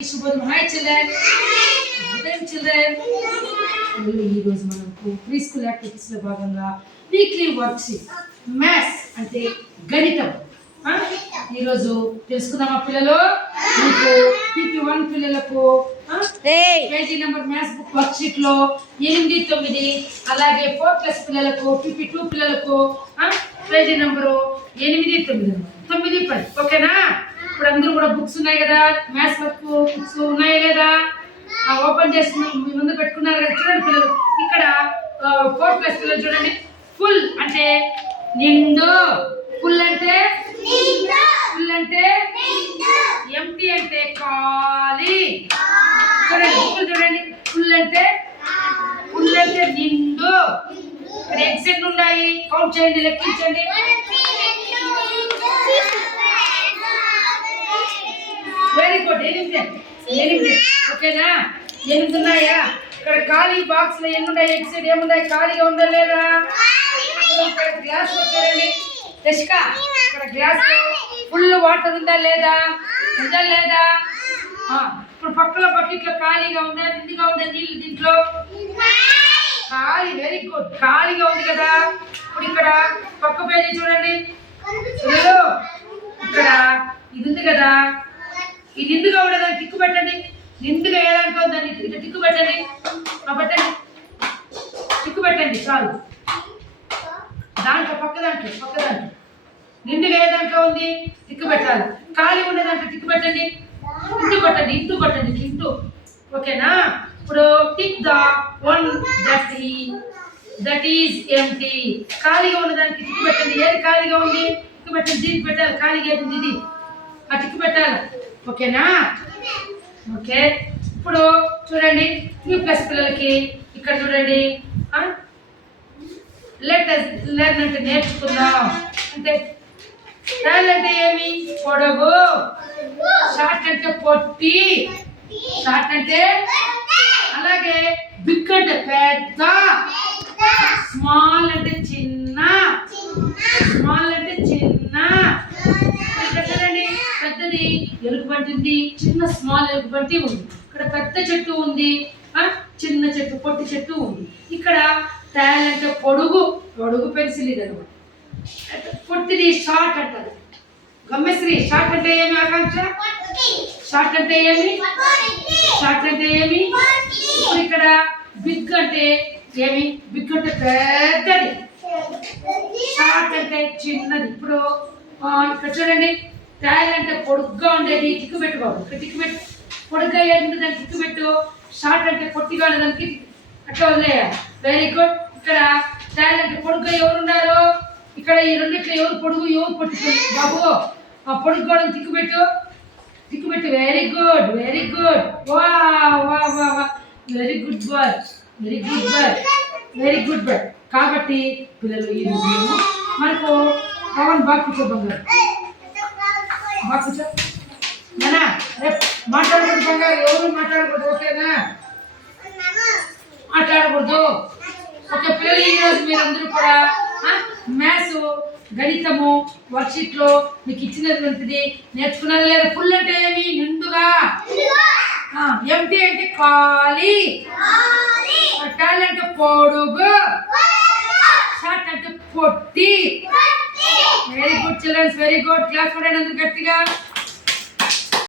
Shubhodaya. Hi children. Good day children. ఈ రోజు మనకు ప్రీ స్కూల్ యాక్టివిటీస్ లో భాగంగా వీక్లీ వర్క్షీట్ మ్యాథ్స్ అంటే గణితం ఈ రోజు తెలుసుకుందామా పిల్లలు. మీకు PP1 పిల్లలకు page number maths book worksheet లో 8, 9 అలాగే 4+ పిల్లలకు PP2 పిల్లలకు పేజీ నెంబరు 8, 9, 10 ఓకేనా. ఇప్పుడు అందరూ కూడా బుక్స్ ఉన్నాయి కదా, మ్యాథ్స్ బుక్స్ ఉన్నాయి కదా, ఓపెన్ చేసి మీ ముందు పెట్టుకున్నారు కదా. చూడండి పిల్లలు, ఇక్కడ 4+ పిల్లలు చూడండి. ఫుల్ అంటే నిండు, ఫుల్ అంటే ఎంటీ అంటే ఖాళీ. చూడండి బుక్లు చూడండి, ఫుల్ అంటే నిండు. ఇక్కడ ఎగ్స్ ఎన్ని ఉన్నాయి కౌంట్ చేయండి, లెక్కించండి. Very good. 8 ఓకేనా. 8 ఉన్నాయా? ఇక్కడ ఖాళీ బాక్స్ లో ఎన్ని ఉన్నాయి? ఎగ్స్ ఏమున్నాయి? ఖాళీగా ఉందా లేదా? ఇక్కడ గ్లాస్ వచ్చారండి యశికా, ఇక్కడ గ్లాస్ ఫుల్ వాటర్ ఉందా లేదా? ఇప్పుడు పక్కల బకెట్లో ఖాళీగా ఉందా, నిండుగా ఉందా నీళ్ళు? దీంట్లో ఖాళీ. వెరీ గుడ్, ఖాళీగా ఉంది కదా. ఇప్పుడు ఇక్కడ పక్క పేజీ చూడండి, ఇక్కడ ఇది ఉంది కదా, ఈ నిండుగా ఉండేదాన్ని టిక్కు పెట్టండి. నిండుగా ఏదాంట్లో దాన్ని టిక్కు పెట్టండి, టిక్కు పెట్టండి చాలు. దాంట్లో పక్క దాంట్లో నిండుగా ఏ దాంట్లో ఉంది టిక్కు పెట్టాలి. ఖాళీ ఉండే దాంట్లో టిక్కు పెట్టండి, ఇంటూ కొట్టండి. ఓకేనా. ఇప్పుడు tick the one that is empty. ఖాళీగా ఉన్న దానికి టిక్కు పెట్టండి. ఏది ఖాళీగా ఉంది టిక్కు పెట్టండి, దీనికి పెట్టాలి. ఖాళీగా ఏది ఇది ఆ టిక్కు పెట్టాలి. ఓకేనా. ఓకే. ఇప్పుడు చూడండి 3+ పిల్లలకి ఇక్కడ చూడండి, లెర్న్ అంటే నేర్చుకుందాం. అంటే టాల్ అంటే ఏమి? పొడవు. షార్ట్ అంటే పొట్టి. అలాగే బిగ్ అంటే పెద్ద. స్మాల్ అంటే చిన్న. పెద్దది ఎలుగుబంటి ఉంది, చిన్న స్మాల్ ఎలుగుబంటి ఉంది. ఇక్కడ పెద్ద చెట్టు ఉంది, చిన్న చెట్టు పొట్టి చెట్టు ఉంది. ఇక్కడ టాల్ అంటే పొడుగు పెన్సిల్ ఇది అనమాట. పొట్టిది షార్ట్ అంటారు. గమ్మశ్రీ షార్ట్ అంటే ఏమి? ఆకాంక్ష షార్ట్ అంటే ఏమి? ఇప్పుడు ఇక్కడ బిగ్ అంటే ఏమి? బిగ్ అంటే పెద్దది, షార్ట్ అంటే చిన్నది. ఇప్పుడు ఇక్కడ చూడండి, టాల్ అంటే పొడుగ్గా ఉండేది. టిక్కు పెట్టు బాబు, ఇక్కడ టిక్కు పెట్టు. పొడుగ్గా ఏది దానికి టిక్కు పెట్టు. షార్ట్ అంటే పొట్టిగా ఉండేదానికి అట్లా వదిలేయాలి. Very good. ఇక్కడ టాల్ అంటే పొడుగ్గా ఎవరున్నారు? ఇక్కడ ఈ రెండిట్లో ఎవరు పొడుగు ఎవరు పొట్టి బాబు? పొడుగ్గా టిక్కు పెట్టు. Very good. Very good boy. కాబట్టి పిల్లలు ఈ రోజు మనకు పవన్ బాగా కూర్చోబంగారు, రేపు మాట్లాడకూడదు బంగారు, ఎవరు మాట్లాడకూడదు. ఓకేనా, మాట్లాడకూడదు. ఓకే పిల్లలు, ఈ రోజు మీరందరూ కూడా మ్యాథ్స్ గణితము వర్క్షీట్ లో మీకు ఇచ్చినటువంటిది నేర్చుకున్నారు లేదా? ఫుల్ అంటే ఏమి? నిండుగా. ఎంటీ అంటే ఖాళీ. టాల్ అంటే పొడుగు. షార్ట్ అంటే పొట్టి. Very good childrens, very good. Class కూడా గట్టిగా